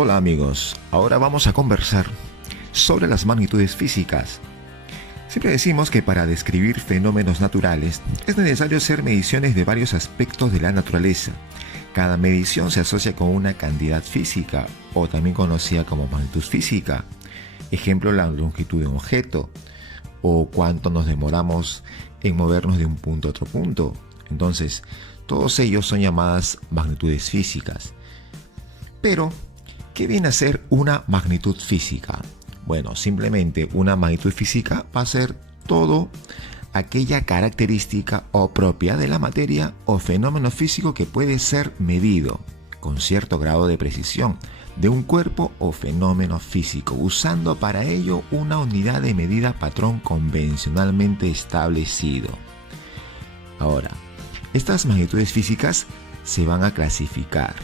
Hola amigos, ahora vamos a conversar sobre las magnitudes físicas. Siempre decimos que para describir fenómenos naturales es necesario hacer mediciones de varios aspectos de la naturaleza. Cada medición se asocia con una cantidad física o también conocida como magnitud física. Ejemplo, la longitud de un objeto o cuánto nos demoramos en movernos de un punto a otro punto. Entonces, todos ellos son llamadas magnitudes físicas. Pero, ¿qué viene a ser una magnitud física? Bueno, simplemente una magnitud física va a ser todo aquella característica o propiedad de la materia o fenómeno físico que puede ser medido con cierto grado de precisión de un cuerpo o fenómeno físico, usando para ello una unidad de medida patrón convencionalmente establecido. Ahora, estas magnitudes físicas se van a clasificar.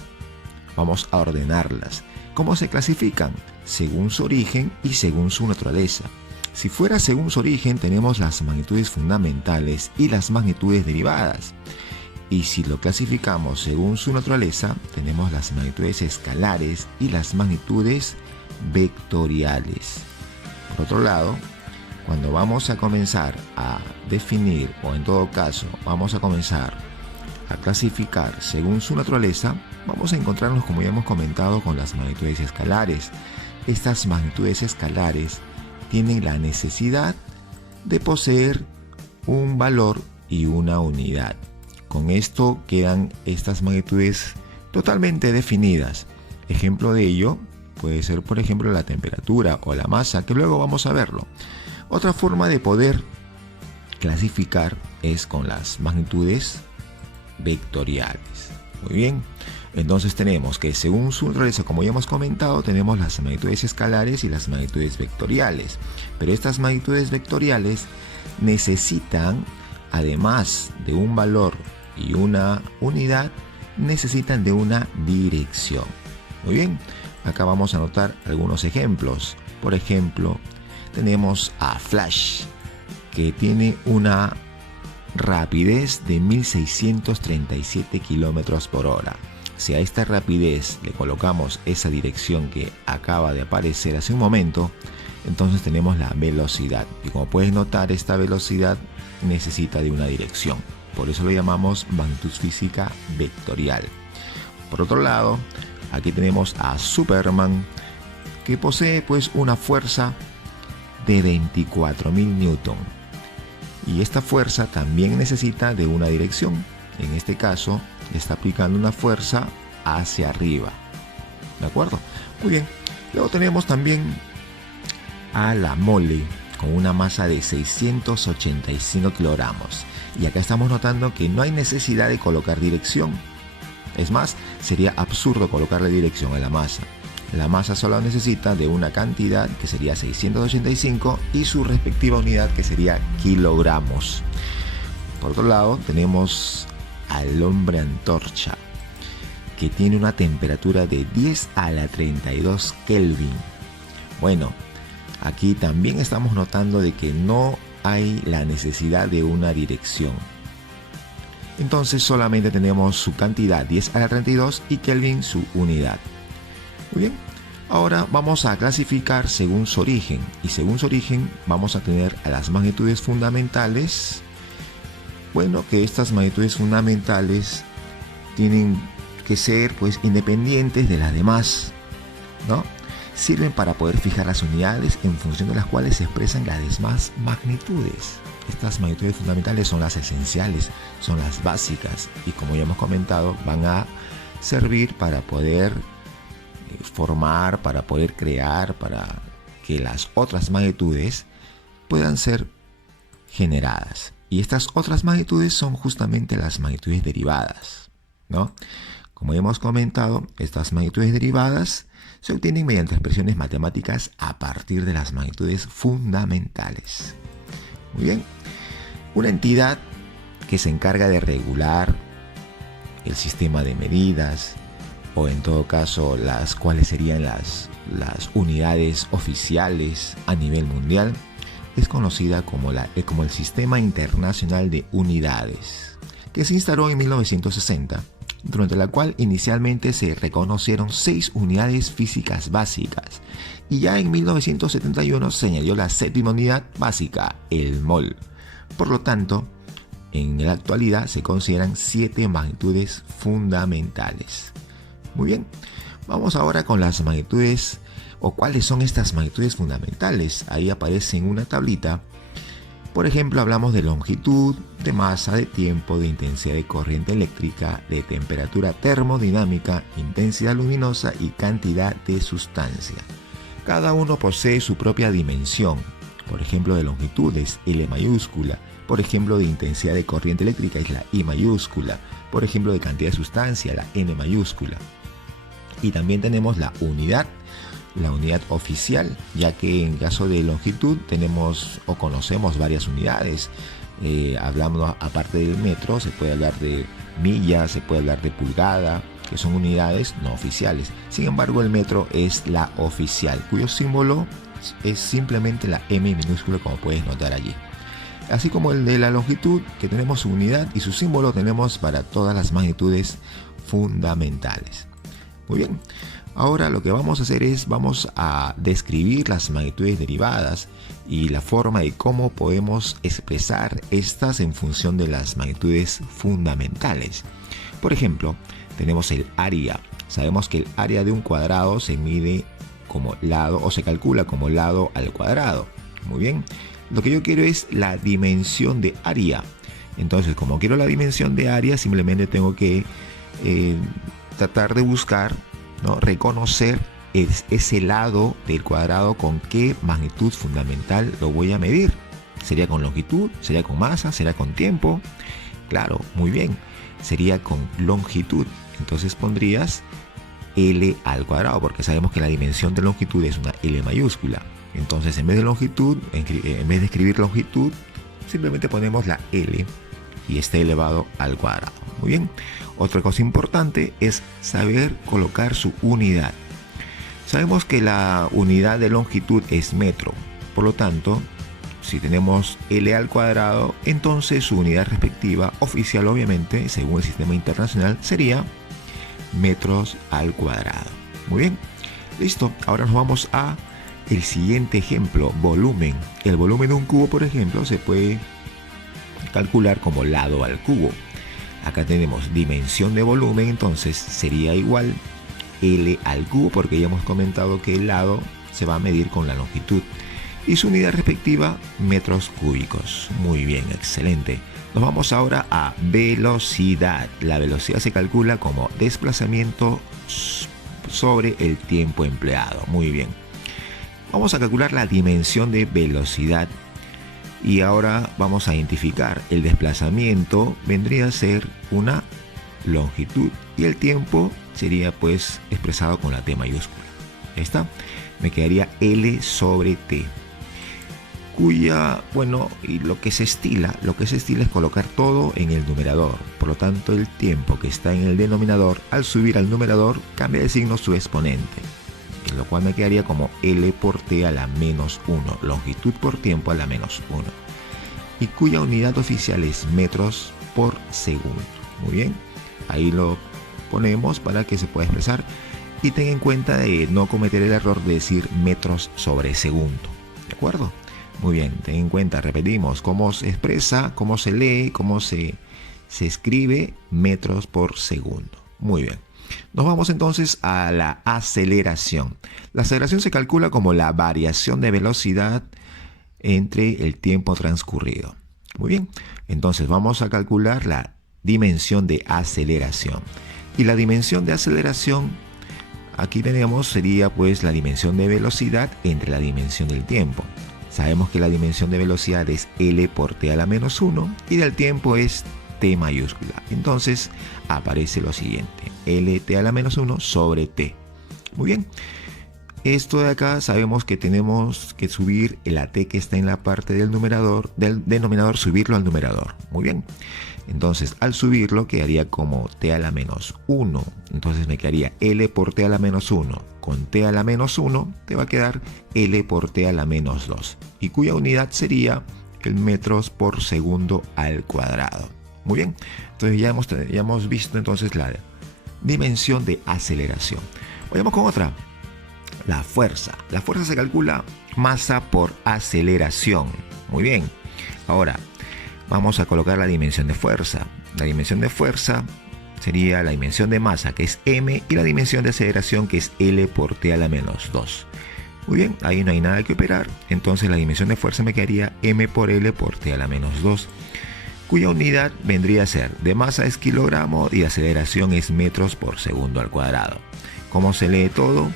Vamos a ordenarlas. ¿Cómo se clasifican? Según su origen y según su naturaleza. Si fuera según su origen, tenemos las magnitudes fundamentales y las magnitudes derivadas. Y si lo clasificamos según su naturaleza, tenemos las magnitudes escalares y las magnitudes vectoriales. Por otro lado, cuando vamos a comenzar a definir, o en todo caso, vamos a comenzar a clasificar según su naturaleza, vamos a encontrarnos, como ya hemos comentado, con las magnitudes escalares. Estas magnitudes escalares tienen la necesidad de poseer un valor y una unidad. Con esto quedan estas magnitudes totalmente definidas. Ejemplo de ello puede ser, por ejemplo, la temperatura o la masa, que luego vamos a verlo. Otra forma de poder clasificar es con las magnitudes vectoriales. Muy bien, entonces tenemos que según su naturaleza, como ya hemos comentado, tenemos las magnitudes escalares y las magnitudes vectoriales. Pero estas magnitudes vectoriales necesitan, además de un valor y una unidad, necesitan de una dirección. Muy bien, acá vamos a anotar algunos ejemplos. Por ejemplo, tenemos a Flash, que tiene una rapidez de 1637 kilómetros por hora. Si a esta rapidez le colocamos esa dirección que acaba de aparecer hace un momento, entonces tenemos la velocidad. Y como puedes notar, esta velocidad necesita de una dirección. Por eso lo llamamos magnitud física vectorial. Por otro lado, aquí tenemos a Superman, que posee pues una fuerza de 24.000 newton. Y esta fuerza también necesita de una dirección. En este caso, le está aplicando una fuerza hacia arriba. ¿De acuerdo? Muy bien. Luego tenemos también a la mole, con una masa de 685 kilogramos. Y acá estamos notando que no hay necesidad de colocar dirección. Es más, sería absurdo colocarle dirección a la masa. La masa solo necesita de una cantidad que sería 685 y su respectiva unidad que sería kilogramos. Por otro lado, tenemos al hombre antorcha, que tiene una temperatura de 10 a la 32 Kelvin. Bueno, aquí también estamos notando de que no hay la necesidad de una dirección. Entonces solamente tenemos su cantidad 10 a la 32 y Kelvin su unidad. Muy bien, ahora vamos a clasificar según su origen. Y según su origen vamos a tener a las magnitudes fundamentales. Bueno, que estas magnitudes fundamentales tienen que ser pues independientes de las demás, ¿no? Sirven para poder fijar las unidades en función de las cuales se expresan las demás magnitudes. Estas magnitudes fundamentales son las esenciales, son las básicas y, como ya hemos comentado, van a servir para poder formar, para poder crear, para que las otras magnitudes puedan ser generadas. Y estas otras magnitudes son justamente las magnitudes derivadas, ¿no? Como hemos comentado, estas magnitudes derivadas se obtienen mediante expresiones matemáticas a partir de las magnitudes fundamentales. Muy bien. Una entidad que se encarga de regular el sistema de medidas, o en todo caso cuáles serían las unidades oficiales a nivel mundial, es conocida como el Sistema Internacional de Unidades, que se instaló en 1960 durante la cual inicialmente se reconocieron 6 unidades físicas básicas, y ya en 1971 se añadió la 7ª unidad básica, el mol. Por lo tanto, en la actualidad se consideran 7 magnitudes fundamentales. Muy bien, vamos ahora con las magnitudes, o cuáles son estas magnitudes fundamentales. Ahí aparece en una tablita. Por ejemplo, hablamos de longitud, de masa, de tiempo, de intensidad de corriente eléctrica, de temperatura termodinámica, intensidad luminosa y cantidad de sustancia. Cada uno posee su propia dimensión. Por ejemplo, de longitud es L mayúscula. Por ejemplo, de intensidad de corriente eléctrica es la I mayúscula. Por ejemplo, de cantidad de sustancia, la N mayúscula. Y también tenemos la unidad oficial, ya que en caso de longitud tenemos o conocemos varias unidades. Hablamos, aparte del metro, se puede hablar de milla, se puede hablar de pulgada, que son unidades no oficiales. Sin embargo, el metro es la oficial, cuyo símbolo es simplemente la M minúscula, como puedes notar allí. Así como el de la longitud, que tenemos su unidad y su símbolo, tenemos para todas las magnitudes fundamentales. Muy bien, ahora lo que vamos a hacer es, vamos a describir las magnitudes derivadas y la forma de cómo podemos expresar estas en función de las magnitudes fundamentales. Por ejemplo, tenemos el área. Sabemos que el área de un cuadrado se mide como lado, o se calcula como lado al cuadrado. Muy bien, lo que yo quiero es la dimensión de área. Entonces, como quiero la dimensión de área, simplemente tengo que tratar de buscar, ¿no?, reconocer ese lado del cuadrado con qué magnitud fundamental lo voy a medir. ¿Sería con longitud? ¿Sería con masa? ¿Sería con tiempo? Claro, muy bien, sería con longitud. Entonces pondrías L al cuadrado, porque sabemos que la dimensión de longitud es una L mayúscula. Entonces, en vez de longitud, en vez de escribir longitud, simplemente ponemos la L y está elevado al cuadrado. Muy bien. Otra cosa importante es saber colocar su unidad. Sabemos que la unidad de longitud es metro. Por lo tanto, si tenemos L al cuadrado, entonces su unidad respectiva, oficial obviamente, según el sistema internacional, sería metros al cuadrado. Muy bien. Listo. Ahora nos vamos a el siguiente ejemplo, volumen. El volumen de un cubo, por ejemplo, se puede calcular como lado al cubo. Acá tenemos dimensión de volumen, entonces sería igual L al cubo, porque ya hemos comentado que el lado se va a medir con la longitud. Y su unidad respectiva, metros cúbicos. Muy bien, excelente. Nos vamos ahora a velocidad. La velocidad se calcula como desplazamiento sobre el tiempo empleado. Muy bien. Vamos a calcular la dimensión de velocidad. Y ahora vamos a identificar el desplazamiento, vendría a ser una longitud, y el tiempo sería pues expresado con la T mayúscula. Ahí está, me quedaría L sobre T, cuya, bueno, y lo que se estila es colocar todo en el numerador. Por lo tanto, el tiempo que está en el denominador, al subir al numerador, cambia de signo su exponente, lo cual me quedaría como L por T a la menos 1, longitud por tiempo a la menos 1, y cuya unidad oficial es metros por segundo. Muy bien, ahí lo ponemos para que se pueda expresar, y ten en cuenta de no cometer el error de decir metros sobre segundo, ¿de acuerdo? Muy bien, ten en cuenta, repetimos, cómo se expresa, cómo se lee, cómo se escribe metros por segundo. Muy bien. Nos vamos entonces a la aceleración. La aceleración se calcula como la variación de velocidad entre el tiempo transcurrido. Muy bien, entonces vamos a calcular la dimensión de aceleración. Y la dimensión de aceleración, aquí tenemos, sería pues la dimensión de velocidad entre la dimensión del tiempo. Sabemos que la dimensión de velocidad es L por T a la menos 1 y del tiempo es T mayúscula. Entonces aparece lo siguiente, LT a la menos 1 sobre T. Muy bien, esto de acá sabemos que tenemos que subir la T que está en la parte del numerador, del denominador, subirlo al numerador. Muy bien, entonces al subirlo quedaría como T a la menos 1. Entonces me quedaría L por T a la menos 1. Con T a la menos 1 te va a quedar L por T a la menos 2. Y cuya unidad sería el metros por segundo al cuadrado. Muy bien, entonces ya hemos visto entonces dimensión de aceleración. Vayamos con otra. La fuerza. La fuerza se calcula masa por aceleración. Muy bien. Ahora, vamos a colocar la dimensión de fuerza. La dimensión de fuerza sería la dimensión de masa, que es m, y la dimensión de aceleración, que es L por t a la menos 2. Muy bien, ahí no hay nada que operar. Entonces la dimensión de fuerza me quedaría m por L por t a la menos 2, cuya unidad vendría a ser de masa es kilogramo y de aceleración es metros por segundo al cuadrado. ¿Cómo se lee todo?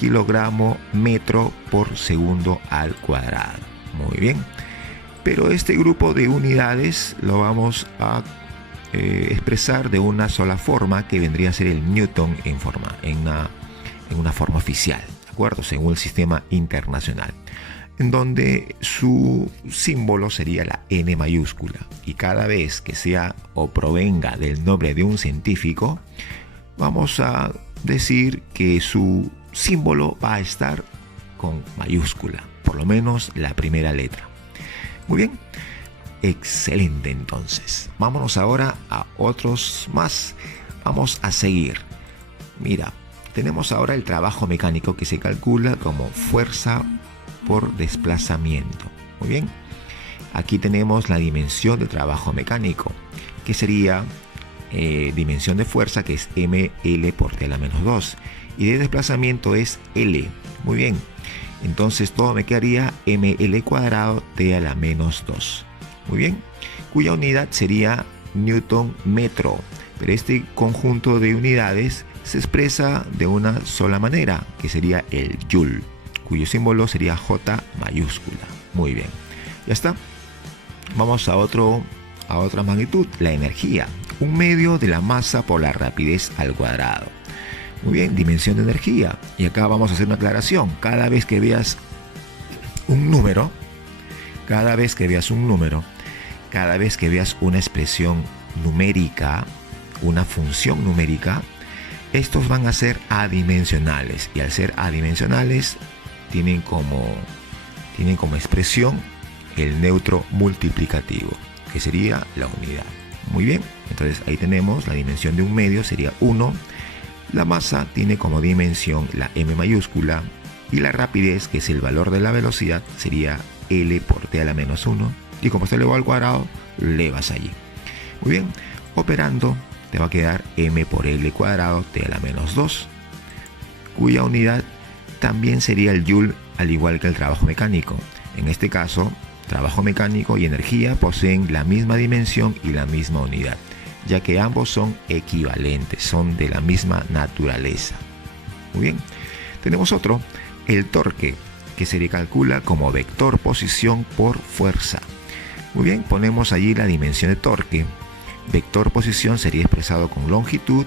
Kilogramo metro por segundo al cuadrado. Muy bien. Pero este grupo de unidades lo vamos a expresar de una sola forma, que vendría a ser el Newton en una forma oficial, ¿de acuerdo? Según el sistema internacional, en donde su símbolo sería la N mayúscula, y cada vez que sea o provenga del nombre de un científico, vamos a decir que su símbolo va a estar con mayúscula, por lo menos la primera letra. Muy bien, excelente. Entonces vámonos ahora a otros más. Vamos a seguir. Mira, tenemos ahora el trabajo mecánico, que se calcula como fuerza por desplazamiento. Muy bien, aquí tenemos la dimensión de trabajo mecánico, que sería dimensión de fuerza, que es ml por t a la menos 2, y de desplazamiento es L. Muy bien, entonces todo me quedaría ml cuadrado t a la menos 2. Muy bien, cuya unidad sería Newton metro, pero este conjunto de unidades se expresa de una sola manera, que sería el Joule, cuyo símbolo sería J mayúscula. Muy bien, ya está. Vamos a otra magnitud, la energía, un medio de la masa por la rapidez al cuadrado. Muy bien, dimensión de energía. Y acá vamos a hacer una aclaración. Cada vez que veas un número, cada vez que veas una expresión numérica, una función numérica, estos van a ser adimensionales. Y al ser adimensionales, tienen como expresión el neutro multiplicativo, que sería la unidad. Muy bien, entonces ahí tenemos la dimensión de un medio, sería 1. La masa tiene como dimensión la m mayúscula, y la rapidez, que es el valor de la velocidad, sería L por t a la menos 1. Y como está elevado al cuadrado, le vas allí. Muy bien, operando te va a quedar m por L cuadrado t a la menos 2, cuya unidad también sería el Joule, al igual que el trabajo mecánico. En este caso, trabajo mecánico y energía poseen la misma dimensión y la misma unidad, ya que ambos son equivalentes, son de la misma naturaleza. Muy bien, tenemos otro, el torque, que se le calcula como vector posición por fuerza. Muy bien, ponemos allí la dimensión de torque. Vector posición sería expresado con longitud,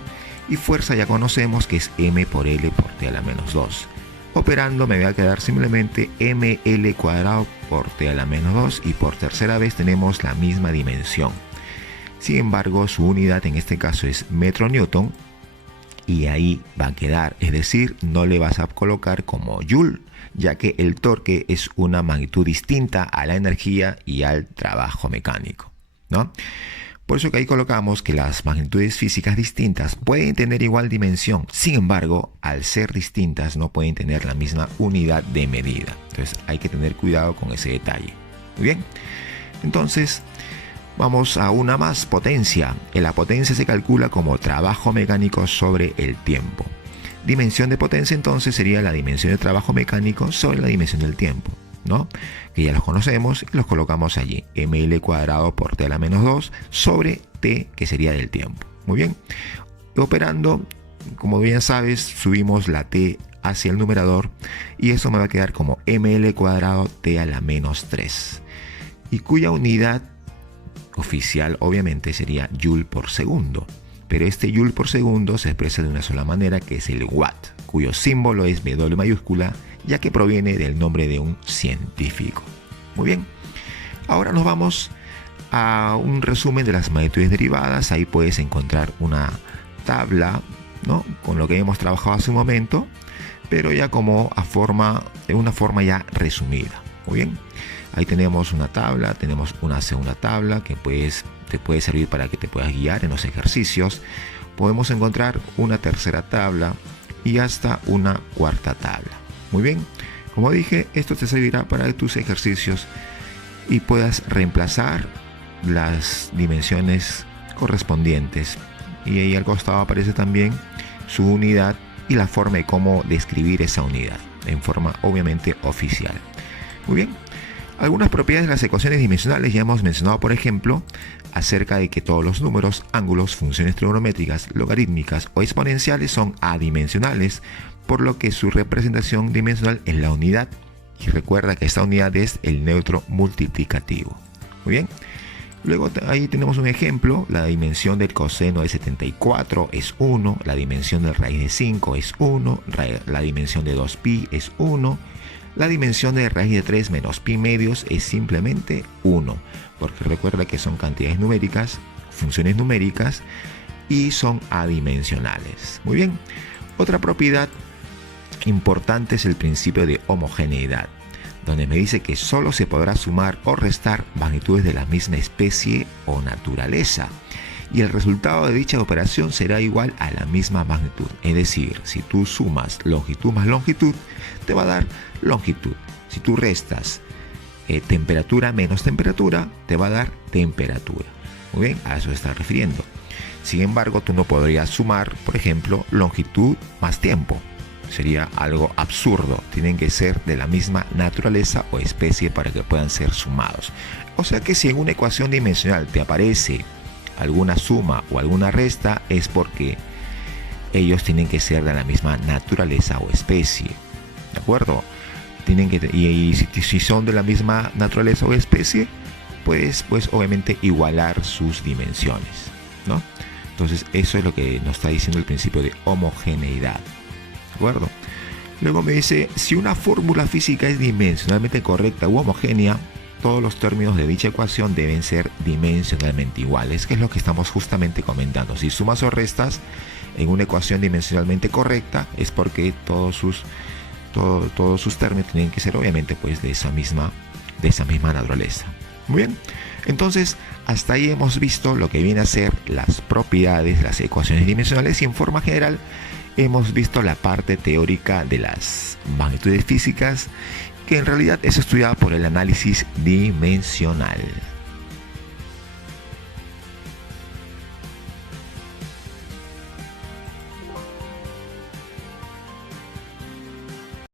y fuerza ya conocemos que es m por L por t a la menos 2. Operando me va a quedar simplemente ml cuadrado por t a la menos 2, y por tercera vez tenemos la misma dimensión. Sin embargo, su unidad en este caso es metro newton, y ahí va a quedar, es decir, no le vas a colocar como Joule, ya que el torque es una magnitud distinta a la energía y al trabajo mecánico, ¿no? Por eso que ahí colocamos que las magnitudes físicas distintas pueden tener igual dimensión, sin embargo, al ser distintas no pueden tener la misma unidad de medida. Entonces hay que tener cuidado con ese detalle. Muy bien, entonces vamos a una más, potencia. La potencia se calcula como trabajo mecánico sobre el tiempo. Dimensión de potencia entonces sería la dimensión de trabajo mecánico sobre la dimensión del tiempo, ¿no? Que ya los conocemos y los colocamos allí, ml cuadrado por t a la menos 2 sobre t, que sería del tiempo. Muy bien, operando, como bien sabes, subimos la t hacia el numerador, y eso me va a quedar como ml cuadrado t a la menos 3, y cuya unidad oficial obviamente sería Joule por segundo. Pero este Joule por segundo se expresa de una sola manera, que es el watt, cuyo símbolo es W mayúscula, ya que proviene del nombre de un científico. Muy bien, ahora nos vamos a un resumen de las magnitudes derivadas. Ahí puedes encontrar una tabla, ¿no?, con lo que hemos trabajado hace un momento, pero ya como de una forma ya resumida. Muy bien, ahí tenemos una tabla, tenemos una segunda tabla que te puede servir para que te puedas guiar en los ejercicios. podemos encontrar una tercera tabla y hasta una cuarta tabla. Muy bien, como dije, esto te servirá para tus ejercicios y puedas reemplazar las dimensiones correspondientes. Y ahí al costado aparece también su unidad y la forma de cómo describir esa unidad, en forma obviamente oficial. Muy bien, algunas propiedades de las ecuaciones dimensionales ya hemos mencionado, por ejemplo, acerca de que todos los números, ángulos, funciones trigonométricas, logarítmicas o exponenciales son adimensionales, por lo que su representación dimensional es la unidad. Y recuerda que esta unidad es el neutro multiplicativo. Muy bien. Luego ahí tenemos un ejemplo, la dimensión del coseno de 74 es 1, la dimensión de raíz de 5 es 1, la dimensión de 2pi es 1, la dimensión de raíz de 3 menos pi medios es simplemente 1, porque recuerda que son cantidades numéricas, funciones numéricas y son adimensionales. Muy bien, otra propiedad importante es el principio de homogeneidad, donde me dice que solo se podrá sumar o restar magnitudes de la misma especie o naturaleza, y el resultado de dicha operación será igual a la misma magnitud. Es decir, si tú sumas longitud más longitud, te va a dar longitud. Si tú restas temperatura menos temperatura, te va a dar temperatura. Muy bien, a eso se está refiriendo. Sin embargo, tú no podrías sumar, por ejemplo, longitud más tiempo. Sería algo absurdo. Tienen que ser de la misma naturaleza o especie para que puedan ser sumados. O sea que si en una ecuación dimensional te aparece alguna suma o alguna resta, es porque ellos tienen que ser de la misma naturaleza o especie. ¿De acuerdo? Tienen que, y si son de la misma naturaleza o especie, pues obviamente igualar sus dimensiones, ¿no? Entonces eso es lo que nos está diciendo el principio de homogeneidad. ¿De acuerdo? Luego me dice, si una fórmula física es dimensionalmente correcta u homogénea, todos los términos de dicha ecuación deben ser dimensionalmente iguales, que es lo que estamos justamente comentando. Si sumas o restas en una ecuación dimensionalmente correcta, es porque todos sus términos tienen que ser obviamente pues de esa misma naturaleza. Muy bien, entonces hasta ahí hemos visto lo que viene a ser las propiedades de las ecuaciones dimensionales y en forma general hemos visto la parte teórica de las magnitudes físicas, que en realidad es estudiada por el análisis dimensional.